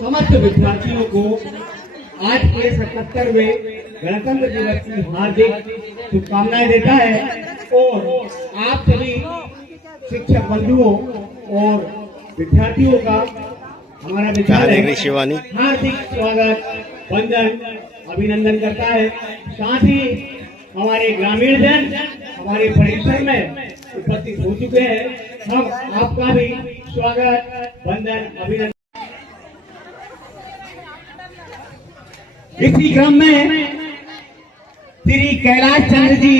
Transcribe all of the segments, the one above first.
समस्त विद्यार्थियों को आज के 77वें गणतंत्र दिवस की हार्दिक शुभकामनाएं देता है और आप सभी शिक्षक बंधुओं और विद्यार्थियों का हमारा विद्यालय हार्दिक स्वागत वंदन अभिनंदन करता है। साथ ही हमारे ग्रामीण जन हमारे परिसर में उपस्थित हो चुके हैं। हम आपका भी स्वागत वंदन अभिनंदन। इसी क्रम में श्री कैलाश चंद्र जी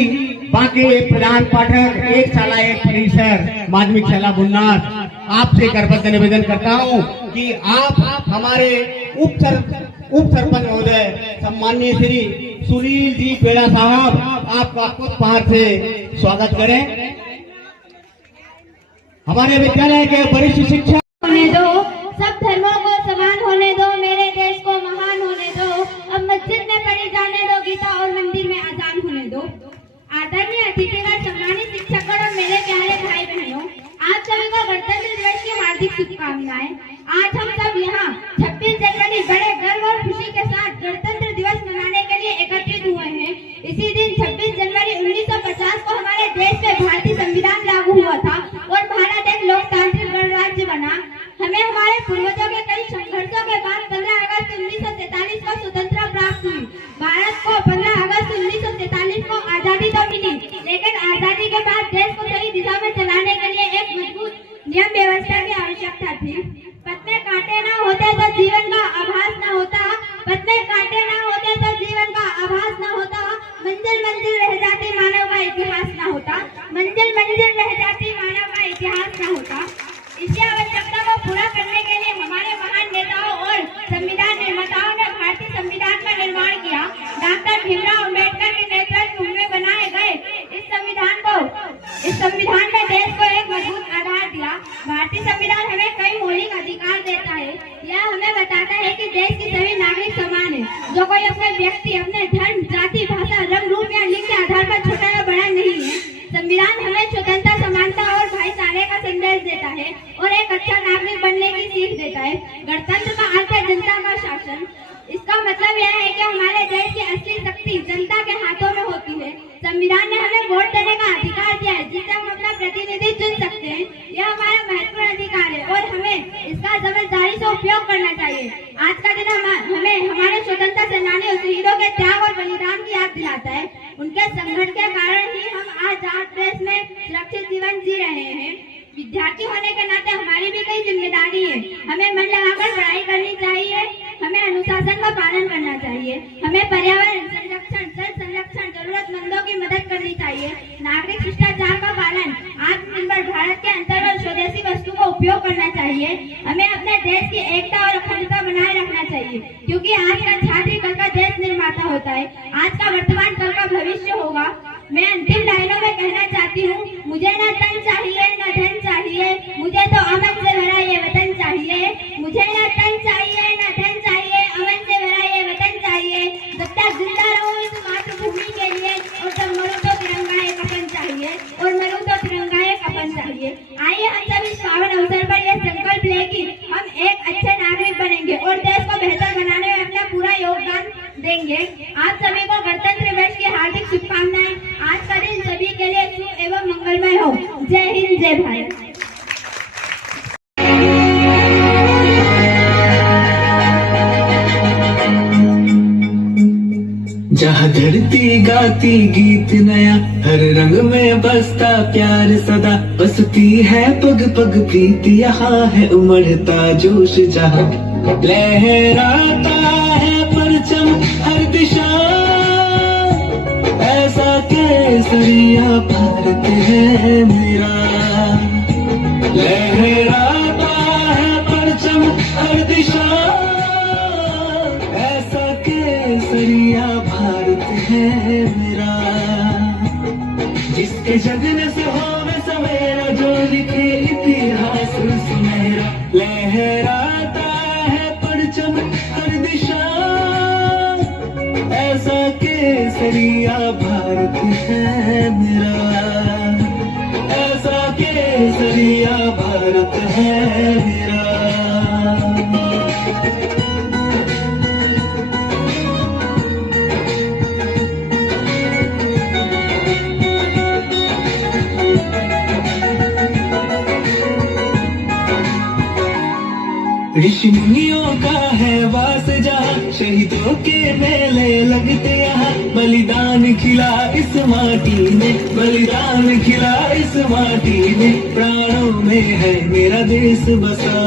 बांके प्रधान पाठक एक शाला एक परिसर माध्यमिक शाला बुन्नार आपसे करबद्ध निवेदन करता हूं कि आप हमारे उप सरपंच महोदय सम्माननीय श्री सुनील जी पेड़ा साहब आपका कुछ बाहर से स्वागत करें। हमारे विद्यालय के वरिष्ठ शिक्षक होने दो, सब धर्मों को समान होने दो, मेरे देश को महान होने दो, अब मस्जिद में पढ़ी जाने दो गीता और मंदिर में अजान होने दो। आदरणीय अतिथिगण, सम्मानित शिक्षकगण और मेरे प्यारे भाई बहनों, आप सभी को गणतंत्र दिवस की हार्दिक शुभकामनाएं। आज हम सब यहाँ 26 जनवरी बड़े गर्व और खुशी के साथ गणतंत्र दिवस मनाने के लिए एकत्रित हुए हैं। इसी दिन 26 जनवरी 1950 को हमारे देश में भारतीय संविधान लागू हुआ था और भारत एक लोकतांत्रिक गणराज्य बना। हमें हमारे पूर्वजों के कई संघर्षों के बाद 15 अगस्त 1943 को स्वतंत्रता प्राप्त हुई। भारत को 15 अगस्त 1943 को आजादी तो मिली, लेकिन आजादी के बाद देश को सही दिशा में चलाने के लिए एक मजबूत नियम व्यवस्था की आवश्यकता थी। पथ में कांटे न होते तो जीवन का आभास न होता, पथ में कांटे न होते तो जीवन का आभास न होता, मंजिल मंजिल रह जाती मानव का इतिहास न होता, मंजिल मंजिल रह जाती मानव का इतिहास न होता। इसी आवश्यकता को पूरा करने के लिए हमारे महान नेताओं और संविधान निर्माताओं ने भारतीय संविधान का निर्माण किया। डॉक्टर भीमराव अम्बेडकर के नेतृत्व में बनाए गए इस संविधान ने देश को एक मजबूत आधार दिया। भारतीय संविधान हमें कई मौलिक अधिकार देता है। यह हमें बताता है कि देश के सभी नागरिक समान है। जो कोई अपने व्यक्ति, अपने धर्म, जाति, भाषा, रंग, रूप या लिंग के आधार पर छोटा या बड़ा नहीं है। संविधान हमें स्वतंत्रता, समानता और भाईचारे का संदेश देता है और एक अच्छा नागरिक बनने की सीख देता है। गणतंत्र का अर्थ है जनता का शासन। इसका मतलब यह है कि हमारे देश की असली शक्ति जनता के हाथों में होती है। संविधान ने हमें वोट देने का अधिकार दिया है, जिससे हम अपना प्रतिनिधि चुन सकते हैं। यह हमारा महत्वपूर्ण अधिकार है और हमें इसका समझदारी से उपयोग करना चाहिए। आज का दिन हमें हमारे स्वतंत्रता सेनानी शहीदों के त्याग और बलिदान की याद दिलाता है। उनके संघर्ष के कारण ही हम आजाद देश में सुरक्षित जीवन जी रहे हैं। विद्यार्थी होने के नाते हमारी भी कई जिम्मेदारी है। हमें मन लगाकर पढ़ाई करनी चाहिए, हमें अनुशासन का पालन करना चाहिए, हमें पर्यावरण संरक्षण, जल संरक्षण, जरूरतमंदों की मदद करनी चाहिए। नागरिक शिष्टाचार का पालन, आत्मनिर्भर भारत के अंतर्गत स्वदेशी वस्तु का उपयोग करना चाहिए। हमें अपने देश की एकता और अखंडता बनाए रखना चाहिए, क्योंकि आज का छात्र कल का देश निर्माता होता है। आज का वर्तमान कल का भविष्य होगा। मैं अंतिम लाइनों में कहना चाहती हूँ, मुझे न तन चाहिए न धन चाहिए, मुझे तो अमन से भरा ये वतन चाहिए। मुझे न तन चाहिए न धन चाहिए, अमन से भरा ये वतन चाहिए। जब तक जिंदा रहूं इस मातृभूमि के लिए, और जब मरूं तो तिरंगा एक कफन चाहिए, और मरूं तो तिरंगा एक कफन चाहिए। आइए हम सब इस पावन अवसर पर यह संकल्प लें कि हम एक अच्छे नागरिक बनेंगे और देश को बेहतर बनाने में अपना पूरा योगदान देंगे। आप सभी को गणतंत्र दिवस की हार्दिक शुभकामनाएं। आज का दिन सभी के लिए शुभ एवं मंगलमय हो। जय हिंद, जय भारत। जहाँ धरती गाती गीत नया, हर रंग में बसता प्यार सदा, बसती है पग पग प्रीत, यहाँ है उमड़ता जोश जहाँ, लहराता है परचम हर दिशा, ऐसा केसरिया भारत है मेरा। लहराता है परचम हर दिशा, ऐसा केसरिया भारत है मेरा। जिसके जगने से होवे सवेरा, जो लिखे इतिहास सुनहरा, लहराता है परचम हर दिशा, ऐसा केसरिया भारत है मेरा। ऐसा केसरिया भारत है मेरा। ऋषि मुनियों का है वास जहाँ, शहीदों के मेले लगते यहाँ, बलिदान खिला इस माटी में, बलिदान खिला इस माटी में, प्राणों में है मेरा देश बसा,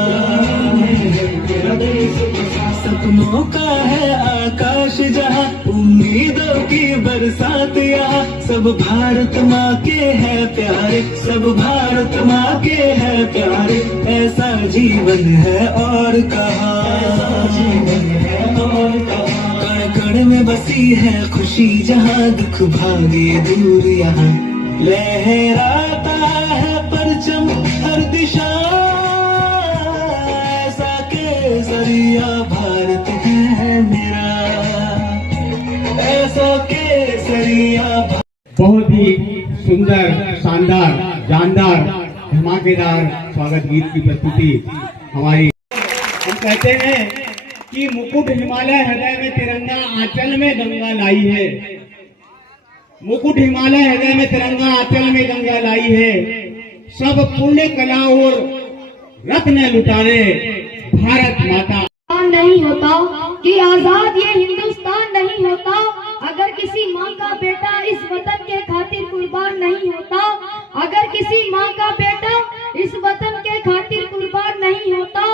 मेरा देश बसा। सपनों का है आकाश जहाँ, उम्मीदों की बरसात यहाँ, सब भारत माँ के है प्यारे, सब भारत माँ के है प्यारे। ऐसा जीवन है और कहाँ, जीवन है और कहाँ। कण कण में बसी है खुशी जहाँ, दुख भागे दूर यहाँ, लहराता है परचम हर दिशा, ऐसा केसरिया भारत है मेरा। ऐसा केसरिया। बहुत ही सुंदर, शानदार, जानदार, धमाकेदार स्वागत गीत की प्रस्तुति हमारी। हम कहते हैं कि मुकुट हिमालय हृदय में तिरंगा, आंचल में गंगा लाई है। मुकुट हिमालय हृदय में तिरंगा, आंचल में गंगा लाई है। सब पुण्य कला और रत्न लुटाने भारत माता। नहीं होता कि आजाद ये हिंदुस्तान नहीं होता, अगर किसी माँ का बेटा इस वतन के खातिर कुर्बान नहीं होता, अगर किसी माँ का बेटा इस वतन के खातिर कुर्बान नहीं होता,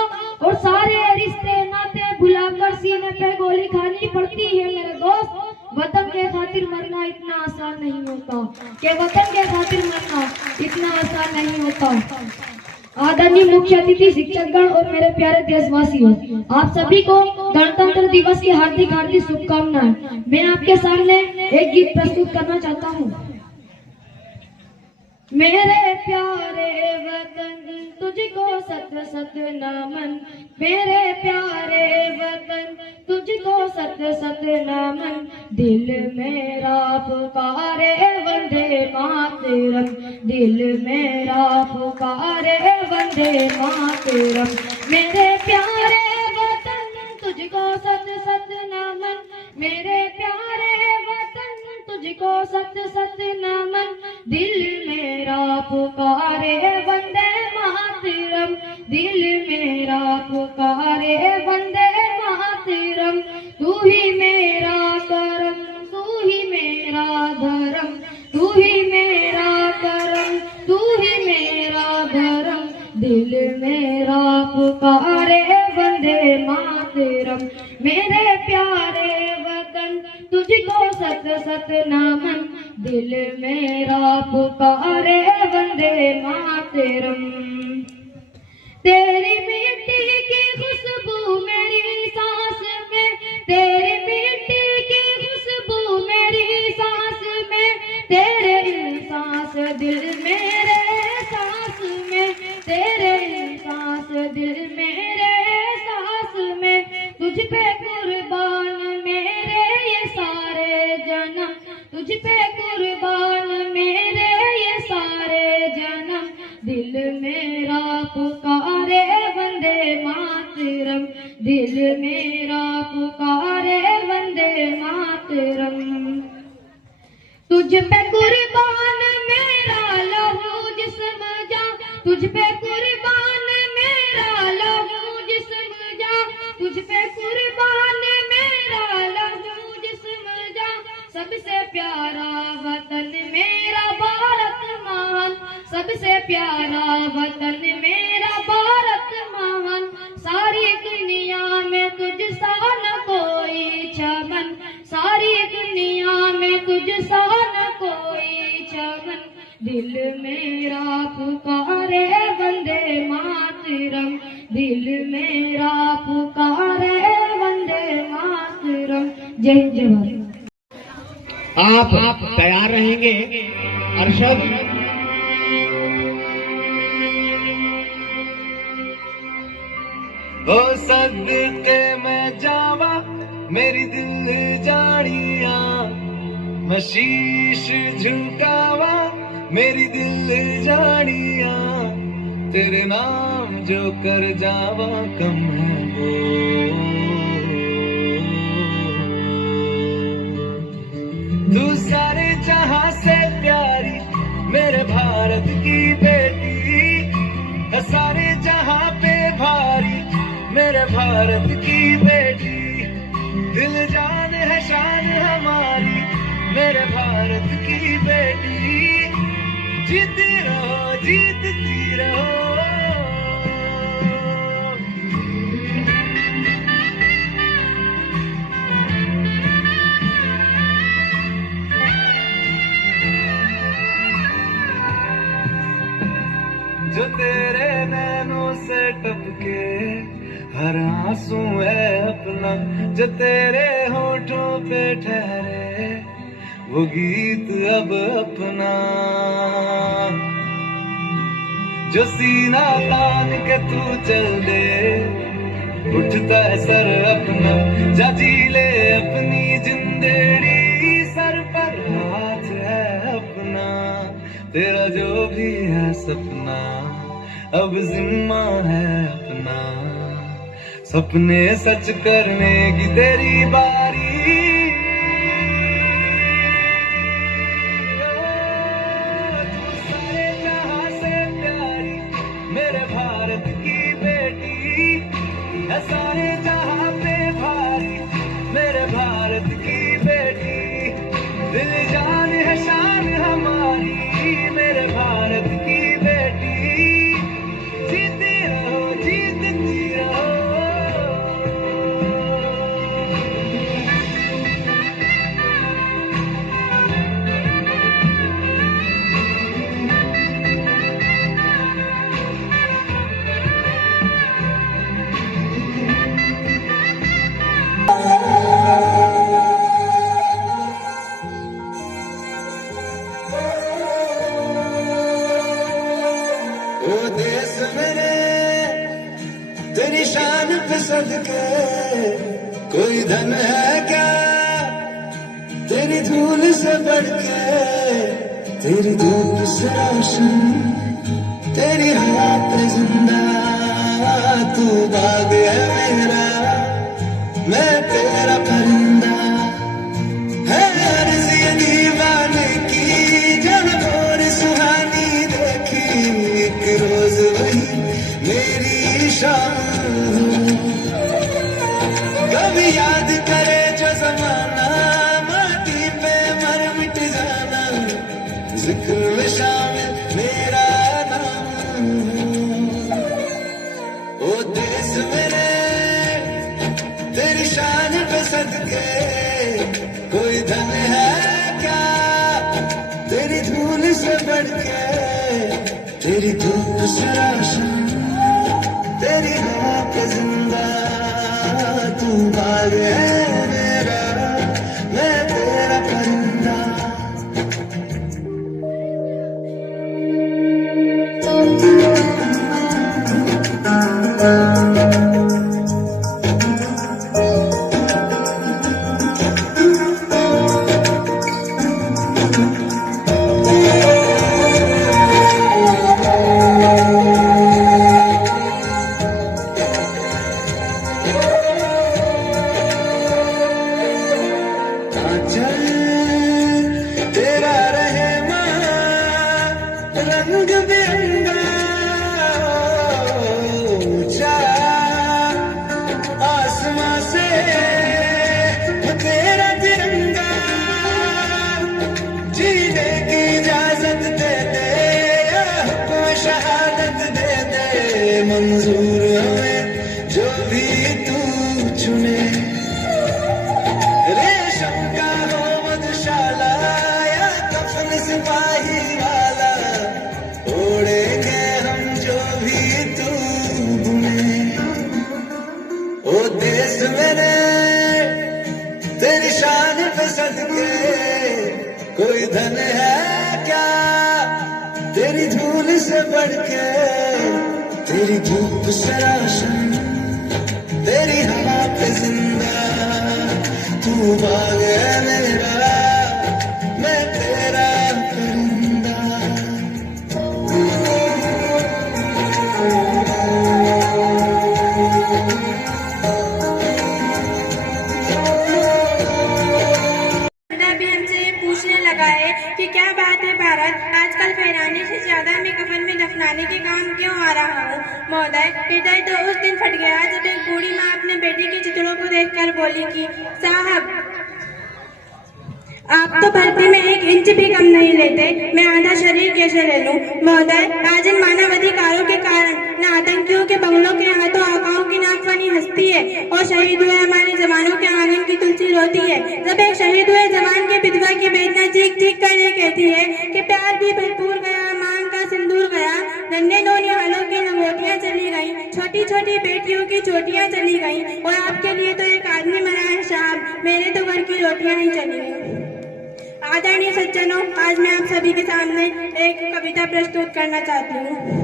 और सारे रिश्ते नाते भुलाकर सीने पे गोली खानी पड़ती है मेरे दोस्त। वतन के खातिर मरना इतना आसान नहीं होता, कि वतन के खातिर मरना इतना आसान नहीं होता। आदरणीय मुख्य अतिथि, शिक्षकगण और मेरे प्यारे देशवासियों, आप सभी को गणतंत्र दिवस की हार्दिक हार्दिक शुभकामनाएं। मैं आपके सामने एक गीत प्रस्तुत करना चाहता हूँ। मेरे प्यारे वतन तुझको सत सत नमन, मेरे प्यारे वतन तुझको सत सत नमन, दिल मेरा पुकारे वंदे मातरम, दिल मेरा पुकारे वंदे मातरम। मेरे प्यारे वतन तुझको सत सत नमन, मेरे प्यारे वतन तुझको सत सत नमन, दिल मेरा पुकारे वंदे मातरम, दिल मेरा पुकारे वंदे मातरम। तू ही मेरा करम, तू ही मेरा धर्म, तू ही मेरा करम, तू ही मेरा धर्म, दिल मेरा पुकारे वंदे मातरम। मेरे प्यारे वतन तुझको सत सतनामन, दिल मेरा पुकारे वंदे मातरम। तेरी मिट्टी की खुशबू मेरी सांस में, तेरी मिट्टी की खुशबू मेरी सांस में, तेरे इंसास दिल मेरे सांस में, तेरे इंसास दिल मेरे सांस में। तुझ पे कुर्बान मेरे ये सारे जन्म, तुझ पे कुर्बान मेरे ये सारे जन्म, दिल मेरा पुकारे वंदे मातरम, दिल मेरा पुकारे वंदे मातरम। तुझ पे कुर्बान मेरा लहू जिस्म जा, तुझ पे कुर्बान मेरा लहू जिस्म जा, तुझ पे कुर्बान मेरा लहू जिस्म जा। सबसे प्यारा वतन मेरा भारत महान, सबसे प्यारा वतन मेरा भारत महान। सारी दुनिया में तुझ सा न कोई चमन, सारी दुनिया में तुझ सा न कोई चमन, दिल मेरा पुकारे वंदे मातरम, दिल मेरा पुकारे वंदे मातरम। जय हिंद जय भारत। आप तैयार रहेंगे अरशद? हो सदके मैं जावा मेरी दिल जानिया, मैं शीश झुकावा मेरी दिल जानिया, तेरे नाम जो कर जावा कम है वो। तू सारे जहां से प्यारी मेरे भारत की बेटी, है सारे जहां पे भारी मेरे भारत की बेटी। दिल जान है शान हमारी मेरे भारत की बेटी, जीती रहो जीतती रहो। जो तेरे नैनों से टपके हर आंसू है अपना, जो तेरे होठों पे ठहरे वो गीत अब अपना। जो सीना तान के तू चल दे उठता है सर अपना, जा जी ले अपनी जिंदड़ी, सर पर हाथ है अपना। तेरा जो भी है सपना अब जिम्मा है अपना, सपने सच करने की तेरी बारी। तू सारे जहां से प्यारी मेरे भारत की बेटी, है सारे जहां पे भारी मेरे भारत की बेटी। दिल जान है शान हमारी मेरे भारत की बेटी, जीती रहो जीतती रहो। ओ देश मेरे तेरी शान पे सदके, कोई धन है क्या तेरी धूल से बढ़ के। तेरी धूप से रोशन तेरी हवा पे जिंदा, तू बाग है मेरा मैं तेरा परिंदा। है अर्ज़ ये दीवाने की जब और सुहानी देखी, एक रोज वही मेरी शान। कभी याद करे जो जमाना माटी पे मर मिट जाना, जिक्र में शामिल मेरा नाम। ओ देश मेरे तेरी शान पे सदके, कोई धन है बढ़ के, तेरी धूप से रोशन, तेरी हवा पे जिंदा, तू बाग है मेरा, मैं तेरा परिंदा। चल तेरा रहे रंग बिरंगा, ऊंचा आसमां से तेरा तिरंगा, जीने की इजाजत दे दे या कोई शहादत दे दे, मंजूर हमें जो भी तू चुने, रेशम का हो मधुशाला या कफन सिपाही वाला, ओढ़ेंगे हम जो भी तू बुने। ओ देश मेरे तेरी शान पे सदके, कोई धन है क्या तेरी धूल से बढ़ के, तेरी धूप से रोशन, तेरी हवा पे जिंदा, तू बाग है मेरा, मैं तेरा परिंदा। भी हमसे ये पूछने लगा है कि क्या बात है भारत, आजकल फहराने से ज्यादा मैं कफन में दफनाने के काम क्यों आ रहा हूँ। महोदय, हृदय तो उस दिन फट गया जब एक बूढ़ी माँ अपने बेटे के चित्रों को देखकर बोली कि साहब आप तो भर्ती में 1 इंच भी कम नहीं लेते, मैं आधा शरीर कैसे ले लूं। महोदय, आज इन मानव अधिकारों के कारण न आतंकियों के बंगलों के हाथों आकाओं की नाकफनी हंसती है और शहीद हुए हमारे जवानों के आंगन की तुलसी रोती है। जब एक शहीद हुए जवान के विधवा की बेटियां चीख चीख कर ये कहती है कि प्यार भी भरपूर गया, मांग का सिंदूर गया, नन्हे नौनिहालों की लंगोटियां चली गई, छोटी छोटी बेटियों की चोटियां चली गई, और आपके लिए तो एक आदमी मरा है साहब, मेरे तो घर की रोटियां नहीं चली गई। आदरणीय सज्जनों, आज मैं आप सभी के सामने एक कविता प्रस्तुत करना चाहती हूँ।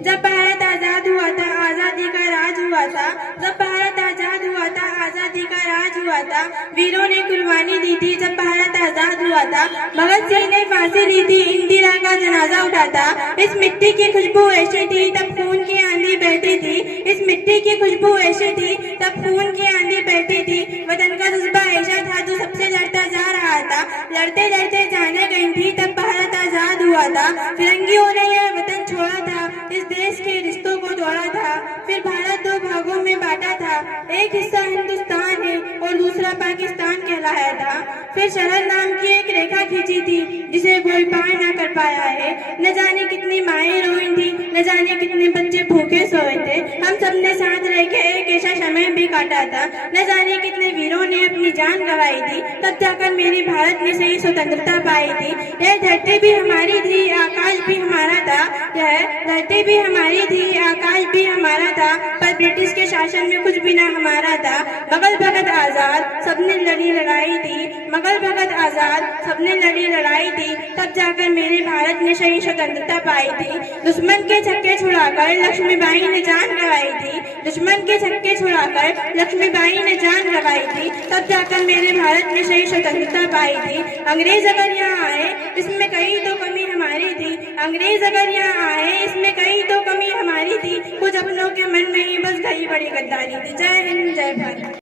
जब भारत आजाद हुआ था, आजादी का राज हुआ था, जब भारत आजाद हुआ था, आजादी का राज हुआ था, वीरों ने कुर्बानी दी थी जब भारत आजाद हुआ था, भगत सिंह ने फांसी दी थी, इंदिरा का जनाजा उठा था, इस मिट्टी की खुशबू ऐसी थी तब खून की आंधी बहती थी, इस मिट्टी की खुशबू ऐसी थी तब खून की आंधी बहती थी, वतन का जज्बा ऐसा था जो सबसे लड़ता जा रहा था, लड़ते लड़ते जाने गई थी तब भारत आजाद हुआ था, फिरंगियों ने यह वतन छोड़ा था, इस देश के रिश्तों को तोड़ा था, फिर भारत 2 भागों में बांटा था, एक हिस्सा हिंदुस्तान है और दूसरा पाकिस्तान कहलाया था, फिर शरद नाम की एक रेखा खींची थी जिसे कोई पार ना कर पाया है, न जाने कितनी माएं रोई थी, न जाने कितने बच्चे भूखे सोए थे, हम सबने साथ रह के एक ऐसा समय भी काटा था, न जाने कितने वीरों ने अपनी जान गंवाई थी, तब जाकर मेरे भारत ने सही स्वतंत्रता पाई थी। यह धरती भी हमारी थी, आकाश भी हमारा था, यह धरती भी हमारी थी, आकाश भी हमारा था, पर ब्रिटिश के शासन में कुछ भी ना हमारा था। मगल भगत आजाद सबने लड़ी लड़ाई थी, मगल भगत आजाद सबने लड़ी लड़ाई थी, तब जाकर मेरे भारत ने सही स्वतंत्रता पाई थी। दुश्मन के छक्के छुड़ाकर लक्ष्मीबाई ने जान गंवाई थी, दुश्मन के छक्के छुड़ाकर लक्ष्मीबाई ने जान गंवाई थी, तब जाकर मेरे भारत ने सही स्वतंत्रता पाई थी। अंग्रेज अगर यहाँ आए इसमें कहीं तो कमी हमारी थी, अंग्रेज अगर यहाँ आए इसमें कहीं तो कमी हमारी थी, कुछ अपनों के मन में ही बस गई बड़ी गद्दारी थी। जय हिंद, जय भारत।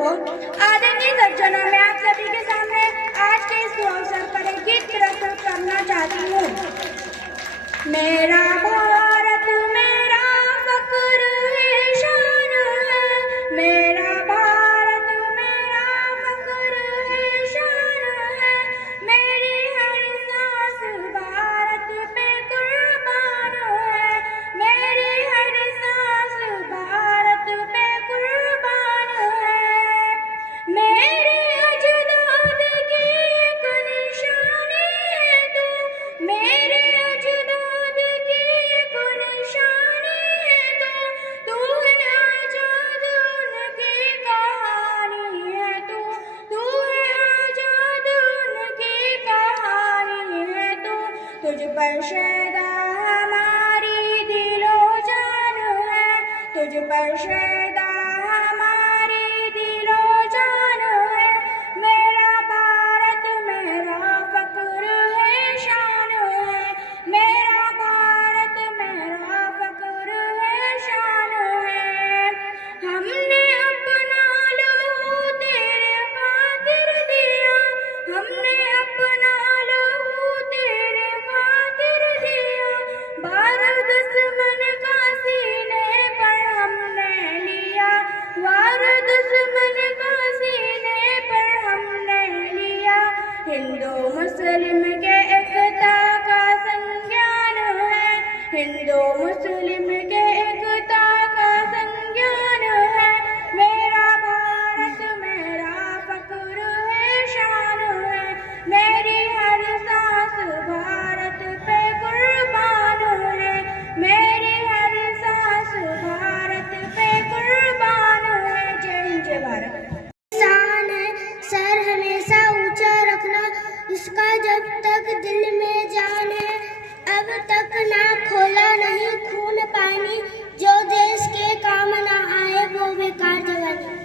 को। आदरणीय सज्जनों, मैं आप सभी के सामने आज के इस अवसर पर एक गीत प्रस्तुत करना चाहती हूँ। मेरा भारत मेरा फक्र है, शान है, मेरा भारत मेरा फक्र है, शान है, मेरी हर सांस भारत पे कुर्बान है, मेरी हर सांस भारत पे कुर्बान है, मेरे अजदाद की एक निशानी है तू, मेरे अजदाद की एक निशानी है तू, तू है आजाद उनकी कहानी है तू है आजाद उनकी कहानी है तू, तुझ पर शैदा हमारी दिलो जान है, तुझ पर शैदा हमारी दिलो जान है, मेरा भारत मेरा फक्र है, शान है, मेरा भारत मेरा फक्र है, शान है, हमने अपना लहू तेरे खातिर दिया, हमने अपना लहू तेरे खातिर दिया, बार दुश्मन का सीने पर हमने लिया, वार दुश्मन का सीने पर हमने लिया, हिंदू मुस्लिम के एकता का संज्ञान है, हिंदू मुस्लिम के एकता का संज्ञान है, मेरा भारत मेरा फक्र है, शान है, मेरी हर सांस भारत पे कुर्बान है, मेरी हर सांस भारत पे कुर्बान है। जय हिंद जय भारत। शान है सर हमेशा ऊंचा रखना, इसका जब तक दिल में जान है, अब तक ना खोला नहीं खून पानी, जो देश के काम ना आए वो बेकार जवानी।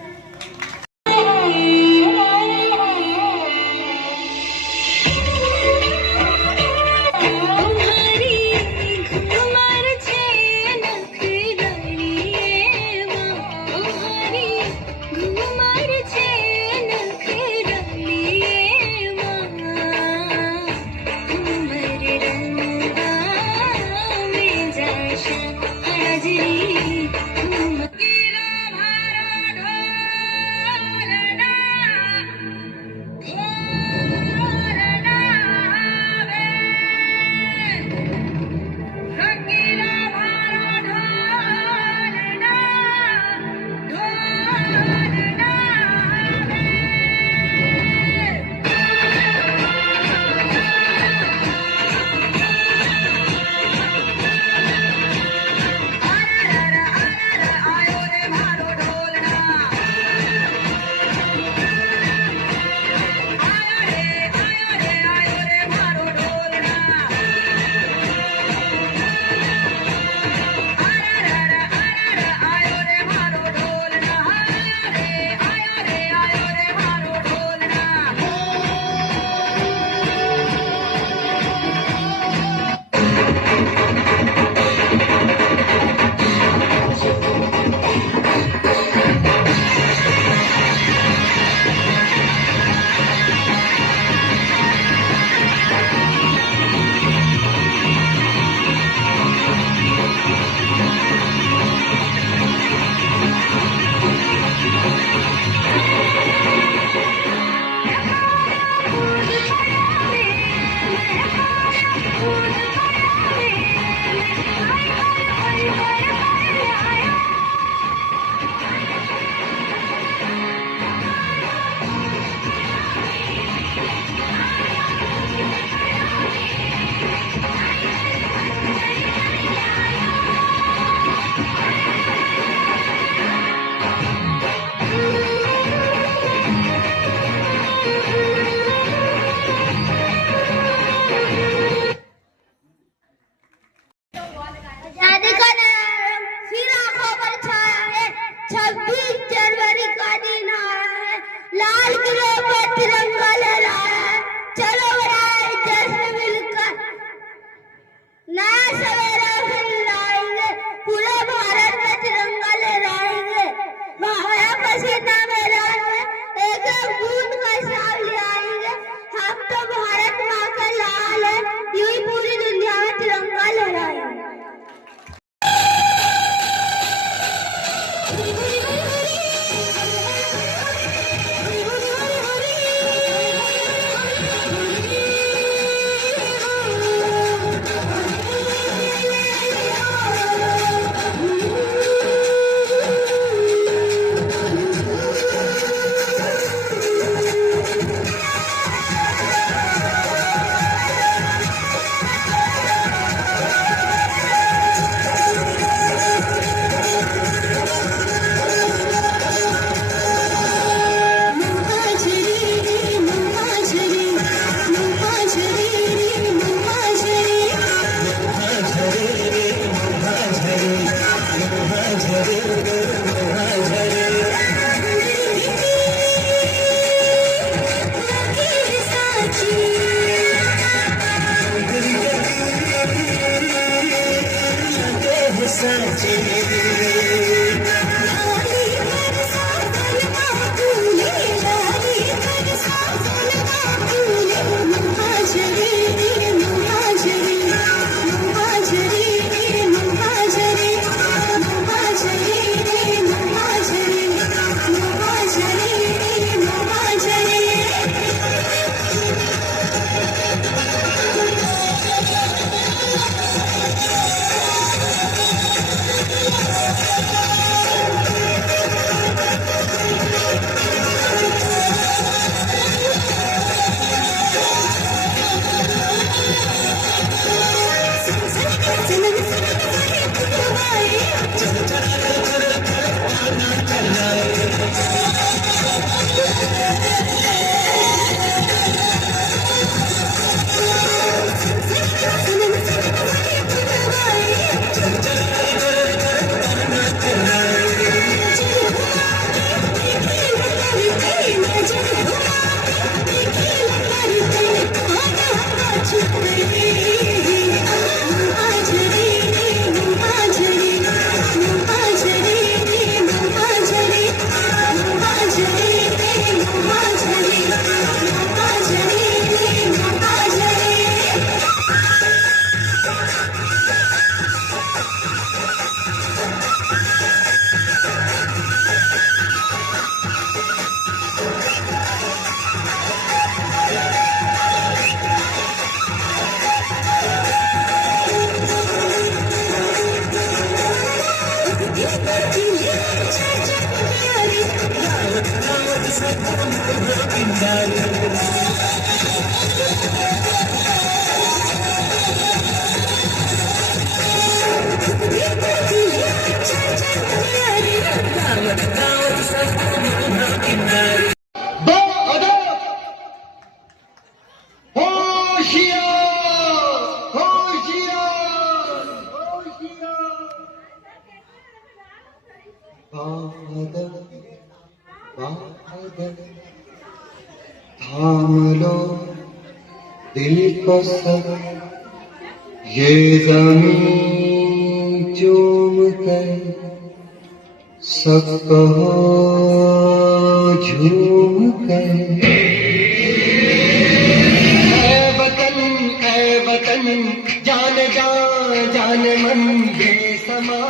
सजे थाम लो दिल को सब ये ज़मीं चूम कर सब कहो झूम कर ऐ वतन जान जान मन ये समा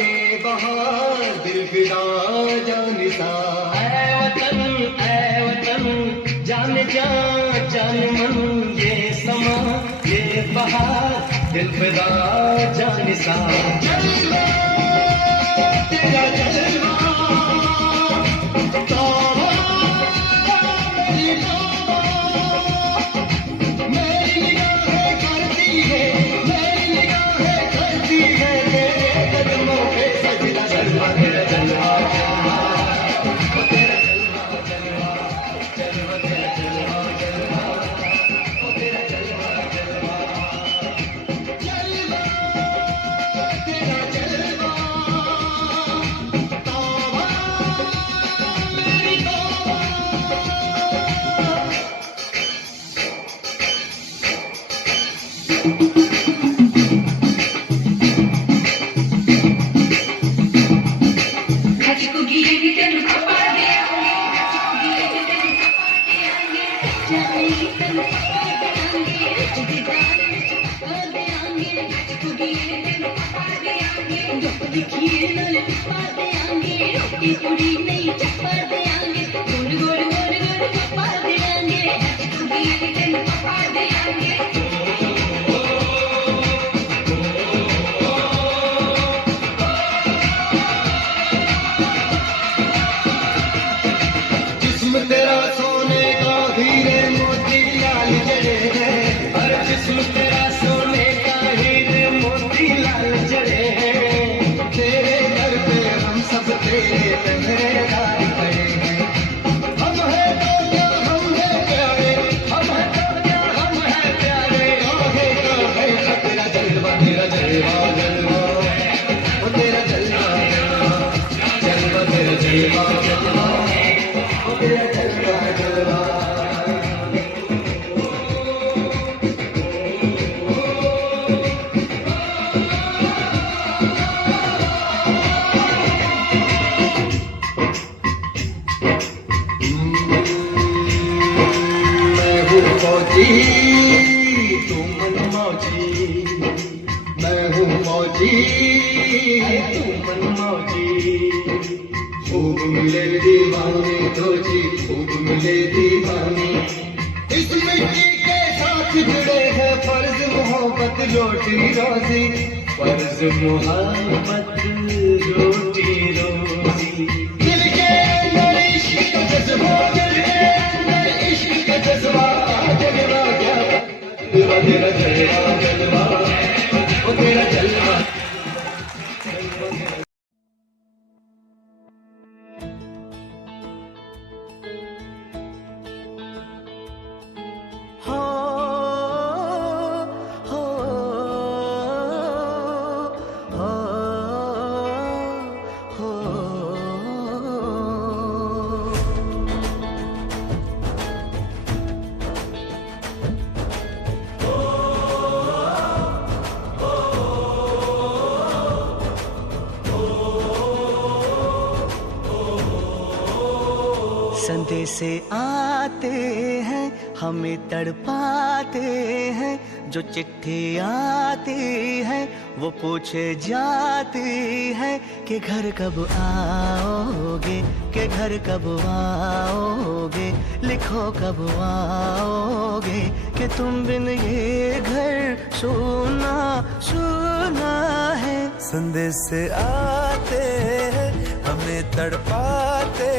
ये बहार दिल फिदा जान सा ऐ वतन जान जान मन ये समा ये बहार दिल फिदा जान सा जलवा तेरा जलवा तौबा मेरी तौबा मेरी निगाहें करती है तेरे कदमों पे सजदा जलवा तेरा जलवा जिस्म तेरा सोने का हीरे मोती लाल जड़े हैं हर जिस्म तेरा सोने का हीरे मोती लाल जड़े हैं तेरे दर पे हम सब तेरे पहरेदार खड़े हैं हम हैं तो क्या हम हैं प्यारे हम हैं तो क्या हम हैं प्यारे मनमौजी। खूब मिले दीवाने दो जी, खूब मिले दीवाने। इस मिट्टी के साथ जुड़े हैं फर्ज मोहब्बत रोटी रोजी, फर्ज मोहब्बत रोटी रोजी। दिल के अंदर इश्क का जज्बा, दिल के अंदर इश्क का जज्बा, जलवा क्या तेरा जलवा जलवा, ओ तेरा जलवा। संदेशे आते हैं हमें तड़पाते हैं, जो चिट्ठी आती है वो पूछे जाती है कि घर कब आओगे, कि घर कब आओगे, लिखो कब आओगे, कि तुम बिन ये घर सूना सूना है। संदेशे आते हैं हमें तड़पाते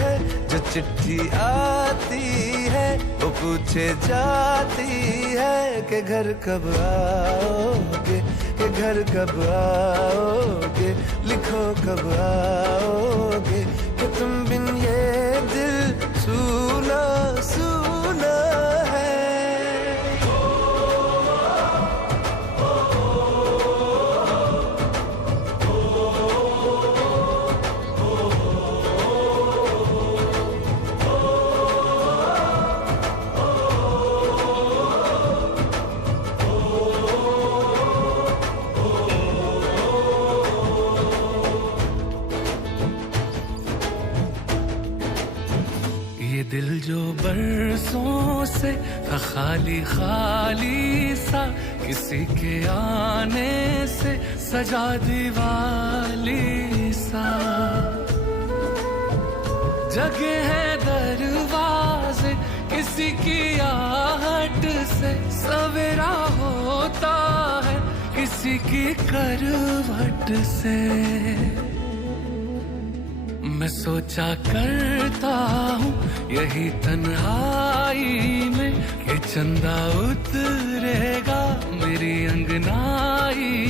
हैं, जो चिट्ठी आती है वो पूछे जाती है कि घर कब आओगे, कि घर कब आओगे, लिखो कब आओगे, कि तुम बिन ये दिल सूना सूना है। दिल जो बरसों से था खाली खाली सा, किसी के आने से सजा दीवाली सा। जगे हैं दरवाजे किसी की आहट से, सवेरा होता है किसी की करवट से। मैं सोचा करता हूँ यही तन्हाई में कि चंदा उतरेगा मेरी अंगनाई।